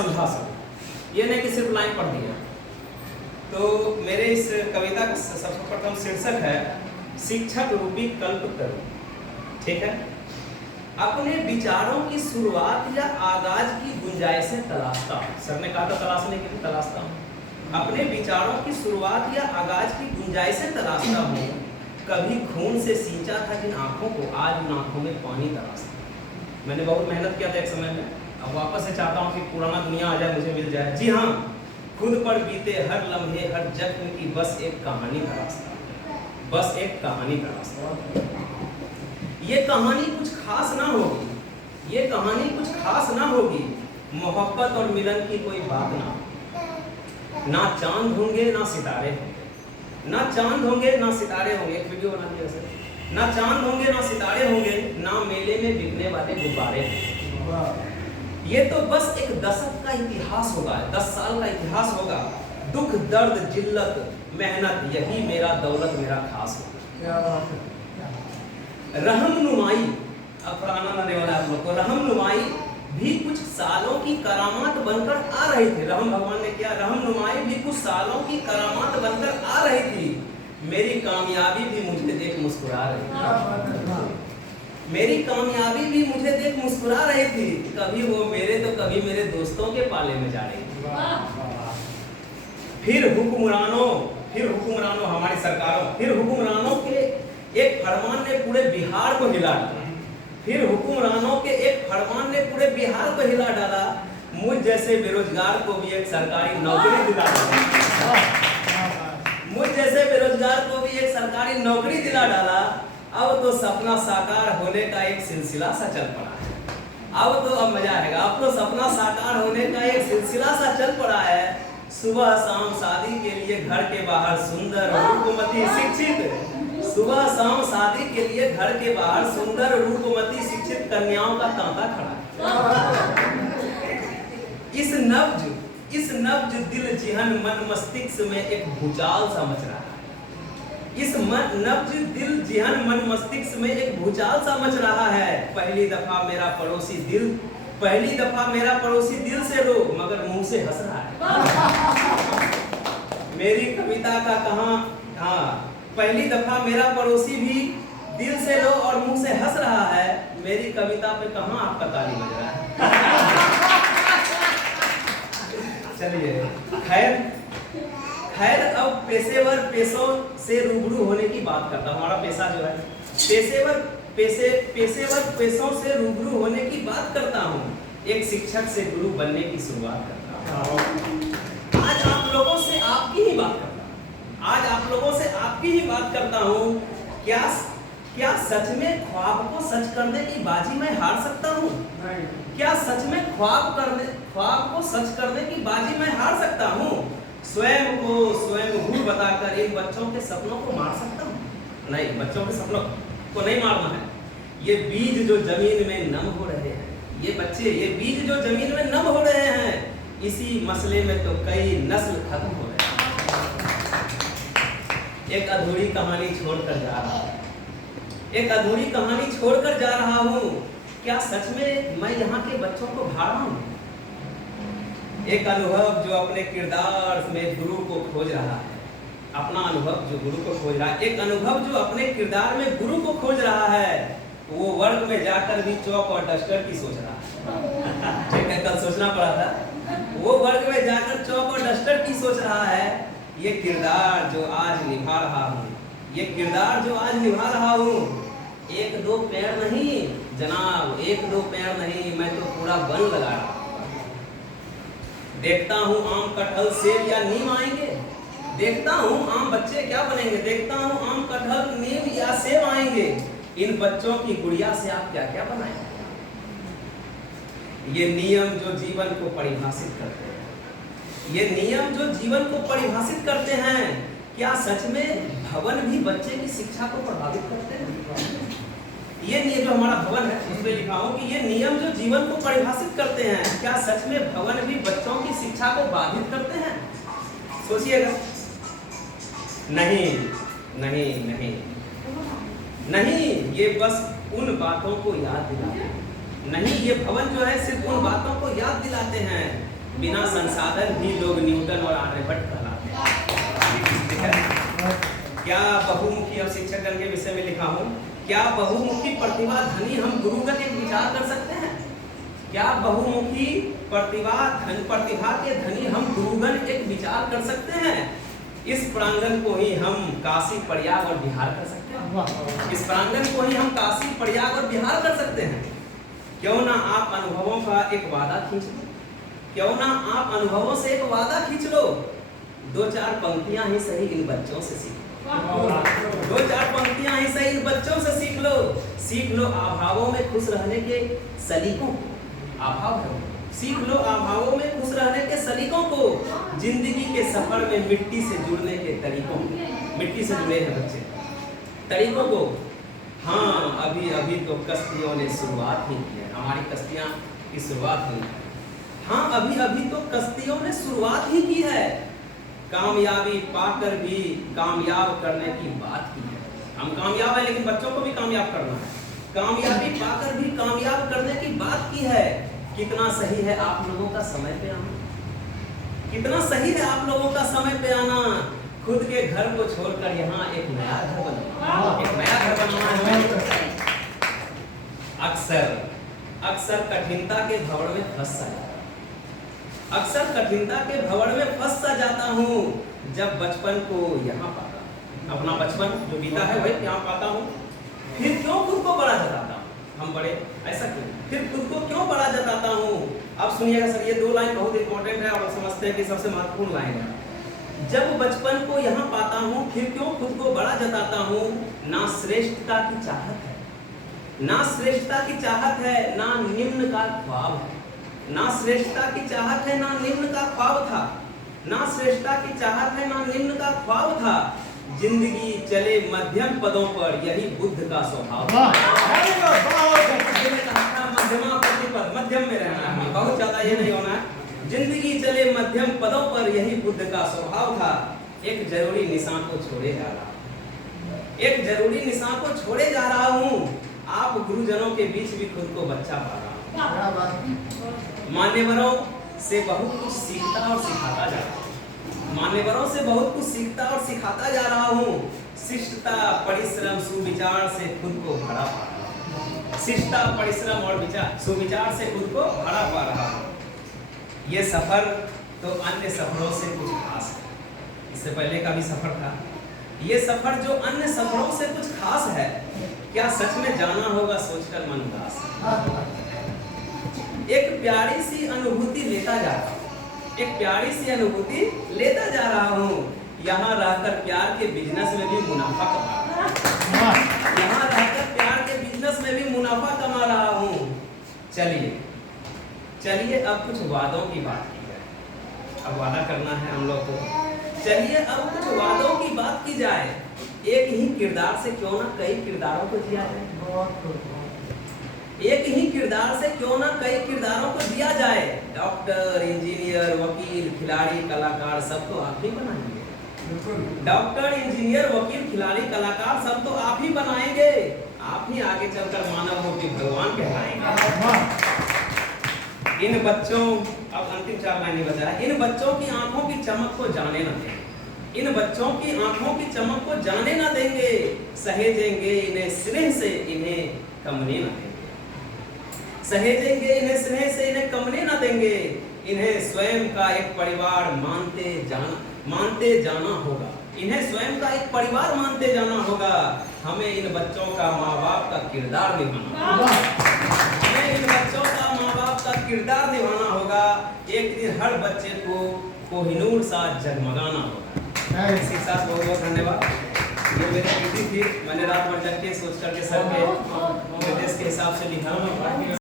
समझा सकूं। ये नहीं कि सिर्फ लाइन पढ़ दिया। तो मेरे इस कविता का सबसे प्रथम शीर्षक है शिक्षक रूपी कल्प तरु। ठीक है। अपने विचारों की शुरुआत या आगाज की गुंजाइशें तलाशता हूँ। सर ने कहा था तलाशने के लिए, तलाशता हूँ। अपने विचारों की शुरुआत या आगाज की गुंजाइशें तलाशता हूँ। कभी खून से सींचा था जिन आंखों को, आज उन आंखों में पानी तलाशता हूँ। मैंने बहुत मेहनत किया था एक समय में, अब वापस से चाहता हूँ कि पुराना दुनिया आ जाए, मुझे मिल जाए। जी हाँ, खुद पर बीते हर लम्हे, हर जख्म की बस एक कहानी तलाशता हूँ, बस एक कहानी तलाशता हूँ। ये कहानी कुछ खास ना होगी, ये कहानी कुछ खास ना होगी, मोहब्बत और मिलन की कोई बात ना होगी। ना चांद होंगे ना सितारे होंगे, ना चांद होंगे ना सितारे होंगे। एक वीडियो बना दिया सर। ना चांद होंगे ना सितारे होंगे, ना मेले में बिकने वाले गुब्बारे होंगे। ये तो बस एक दशक का इतिहास होगा, 10 साल का इतिहास होगा। दुख दर्द जिल्लत मेहनत, यही मेरा दौलत मेरा खास होगा। रहमनुमाई, अब थोड़ा आनंद आने वाला है आप लोग को। रहमनुमाई भी कुछ सालों की करामात बनकर आ रही थी। रहम भगवान ने किया, रहमनुमाई भी कुछ सालों की करामात बनकर आ रही थी। मेरी कामयाबी भी मुझे देख मुस्कुरा रही थी, मेरी कामयाबी भी मुझे देख मुस्कुरा रही थी। कभी वो मेरे तो कभी मेरे दोस्तों के पाले में जा रही थी। फिर हुक्मरानों हमारी सरकारों, फिर हुक्मरानों के एक फरमान ने पूरे बिहार को हिला डाला। फिर हुक्मरानों के एक फरमान ने पूरे बिहार को हिला डाला। मुझ जैसे बेरोजगार को भी एक सरकारी नौकरी दिला डाला, मुझ जैसे बेरोजगार को भी एक सरकारी नौकरी दिला डाला। अब तो सपना साकार होने का एक सिलसिला सा चल पड़ा है। अब मजा आएगा। अब तो सपना साकार होने का एक सिलसिला सा चल पड़ा है। सुबह शाम शादी के लिए घर के बाहर सुंदर रूपमती शिक्षित, सुबह शाम शादी के लिए घर के बाहर सुंदर रूपमती शिक्षित कन्याओं का तांता खड़ा है। इस नब्ज दिल जिहन मन मस्तिष्क में एक भूचाल सा मच रहा है। इस नब्ज दिल जिहन मन मस्तिष्क में एक भूचाल सा मच रहा है। पहली दफा मेरा पड़ोसी दिल से रो मगर मुंह से हंस रहा है। मेरी कविता का कहां, हाँ, पहली दफा मेरा पड़ोसी भी दिल से रो और मुंह से हंस रहा है। मेरी कविता पे कहां आपका ताली बज रहा है। चलिए खैर अब पेशों से रूबरू होने की बात करता हूँ। हमारा पेशा जो है पेशेवर पेशों से रूबरू होने की बात करता हूँ। एक शिक्षक से गुरु बनने की शुरुआत करता हूँ। आज आप लोगों से आपकी ही बात करता हूँ। क्या सच में ख्वाब को सच करने की बाजी मैं हार सकता हूँ? क्या सच में ख्वाब को सच करने की बाजी मैं हार सकता हूँ? स्वयं हूँ बताकर इन बच्चों के सपनों को मार सकता हूँ? नहीं, बच्चों के सपनों को नहीं मारना है। ये बीज जो जमीन में नम हो रहे हैं, ये बीज जो जमीन में नम हो रहे हैं, इसी मसले में तो कई नस्ल खत्म हो रहे हैं। एक अधूरी कहानी छोड़कर जा रहा हूँ। क्या सच में मैं यहाँ के बच्चों को भा रहा हूँ? एक अनुभव जो अपने किरदार में गुरु को खोज रहा है, अपना अनुभव जो गुरु को खोज रहा है। एक अनुभव जो अपने किरदार में गुरु को खोज रहा है, वो वर्ग में जाकर भी चौक और डस्टर की सोच रहा है। ठीक है, कल सोचना पड़ा था। वो वर्ग में जाकर चौक और डस्टर की सोच रहा है। ये किरदार जो आज निभा रहा हूँ, एक दो पैर नहीं जनाब, एक दो पैर नहीं, मैं तो पूरा बन लगा रहा हूँ। देखता हूँ आम कटहल सेब या नीम आएंगे, देखता हूँ आम बच्चे क्या बनेंगे, देखता हूँ आम कटहल नीम या सेब आएंगे। इन बच्चों की गुड़िया से आप क्या क्या बनाएंगे? ये नियम जो जीवन को परिभाषित करते हैं, क्या सच में भवन भी बच्चे की शिक्षा को प्रभावित करते हैं? ये नियम जो हमारा भवन है उसमें लिखा हो कि ये नियम जो जीवन को परिभाषित करते हैं, क्या सच में भवन भी बच्चों की शिक्षा को बाधित करते हैं? सोचिएगा। नहीं, ये बस उन बातों को याद दिलाते हैं। नहीं, ये भवन जो है सिर्फ उन बातों को याद दिलाते हैं बिना संसाधन भी लोग न्यूटन और आर्यभट्ट कहलाते हैं। ठीक है? क्या बहुमुखी, अब शिक्षकगण के विषय में लिखा हूँ, क्या बहुमुखी प्रतिभा धनी हम गुरुगण एक विचार कर सकते हैं? क्या बहुमुखी प्रतिभा के धनी हम गुरुगण एक विचार कर सकते हैं? इस प्रांगण को ही हम काशी, प्रयाग और बिहार कर सकते हैं। इस प्रांगण को ही हम काशी, प्रयाग और बिहार कर सकते हैं। क्यों ना आप अनुभवों का एक वादा खींच लो, क्यों ना आप अनुभवों से एक वादा खींच लो। 2-4 पंक्तियां ही सही इन बच्चों से सीख लो, 2-4 पंक्तियां ही सही इन बच्चों से सीख लो। सीख लो अभावों में खुश रहने के सलीकों, अभाव है, सीख लो अभावों में खुश रहने के सलीकों को, जिंदगी के सफर में मिट्टी से जुड़ने के तरीकों, मिट्टी से जुड़े हैं बच्चे, तरीकों को। हाँ, अभी तो कश्तियों ने शुरुआत ही की है, हमारी कश्तियां की शुरुआत हुई है। हाँ, अभी तो कश्तियों ने शुरुआत ही की है। कामयाबी पाकर भी कामयाब करने की बात की है। हम कामयाब है लेकिन बच्चों को भी कामयाब करना है। कामयाबी पाकर भी कामयाब करने की बात की है। कितना सही है आप लोगों का समय पे आना, कितना सही है आप लोगों का समय पे आना। खुद के घर को छोड़कर यहाँ एक नया घर बनाना, एक नया घर बनाना है। अक्सर कठिनता के भंवर में फंस जाता, अक्सर कठिनता के भंवर में फंस जाता हूँ। जब बचपन को यहाँ पाता, अपना बचपन जो बीता है वही यहाँ पाता हूँ, फिर क्यों खुद को बड़ा जताता हूँ? हम बड़े, ऐसा क्यों? फिर खुद को क्यों बड़ा जताता हूँ? अब सुनिएगा सर, ये 2 लाइन बहुत इंपॉर्टेंट है और समझते हैं कि सबसे महत्वपूर्ण लाइन है। जब बचपन को यहाँ पाता हूँ, फिर क्यों खुद को बड़ा जताता हूँ? ना श्रेष्ठता की चाहत है, ना श्रेष्ठता की चाहत है, ना निम्न का ख्वाब है। ना श्रेष्ठता की चाहत है, ना निम्न का ख्वाब था। ना श्रेष्ठता की चाहत है, ना निम्न का ख्वाब था। जिंदगी चले मध्यम पदों पर, यही बुद्ध का स्वभाव था। मध्यमा प्रतिपद, मध्यम में रहना है, बहुत ज्यादा ये नहीं होना है। जिंदगी चले मध्यम पदों पर, यही बुद्ध का स्वभाव था। एक जरूरी निशान को छोड़े जा रहा हूँ, एक जरूरी निशान को छोड़े जा रहा हूँ। आप गुरुजनों के बीच भी खुद को बच्चा पा रहा हूँ। मान्यवरों से बहुत कुछ सीखता और सिखाता जा रहा हूँ, मान्यवरों से बहुत कुछ सीखता और सिखाता जा रहा हूँ। शिष्टता परिश्रम सुविचार से खुद को भरा पा रहा हूँ, शिष्टता परिश्रम और सुविचार से खुद को भरा पा रहा हूँ। ये सफर तो अन्य सफरों से कुछ खास है, इससे पहले का भी सफर था। ये सफर जो अन्य सफरों से कुछ खास है, क्या सच में जाना होगा सोचकर मन उदास। एक प्यारी सी अनुभूति लेता जा रहा हूँ, एक प्यारी सी अनुभूति लेता जा रहा हूँ। यहाँ रहकर प्यार के बिजनेस में भी मुनाफा कमा रहा हूँ, यहाँ रहकर प्यार के बिजनेस में भी मुनाफा कमा रहा हूँ। चलिए अब कुछ वादों की बात की जाए। अब वादा करना है हम लोग को। चलिए अब कुछ वादों की बात की जाए। एक ही किरदार से क्यों ना कई किरदारों को जिया जाए, एक ही किरदार से क्यों ना कई किरदारों को दिया जाए। डॉक्टर, इंजीनियर, वकील, खिलाड़ी, कलाकार सब तो आप ही बनाएंगे। डॉक्टर, इंजीनियर, वकील, खिलाड़ी, कलाकार सब तो आप ही बनाएंगे। आप ही आगे चलकर मानव रूपी भगवान कहलाएंगे। इन बच्चों, अब अंतिम 4 लाइन बचा है। इन बच्चों की आंखों की चमक को जाने न देंगे, इन बच्चों की आंखों की चमक को जाने न देंगे। सहेजेंगे इन्हें स्नेह से, इन्हें कमने न देंगे। सहेजेंगे इन्हें स्नेह से, इन्हें कमने न देंगे। इन्हें स्वयं का एक परिवार मानते जाना होगा, इन्हें स्वयं का एक परिवार मानते जाना होगा। हमें इन बच्चों का माँ बाप का किरदार निभाना होगा, हमें इन बच्चों का माँ बाप का किरदार निभाना होगा। एक दिन हर बच्चे को कोहिनूर सा जगमगाना होगा। इसी के साथ बहुत बहुत धन्यवाद। ये मेरी ड्यूटी थी, मैंने रात भर जग के सोच करके सर के निर्देश के हिसाब से लिखा।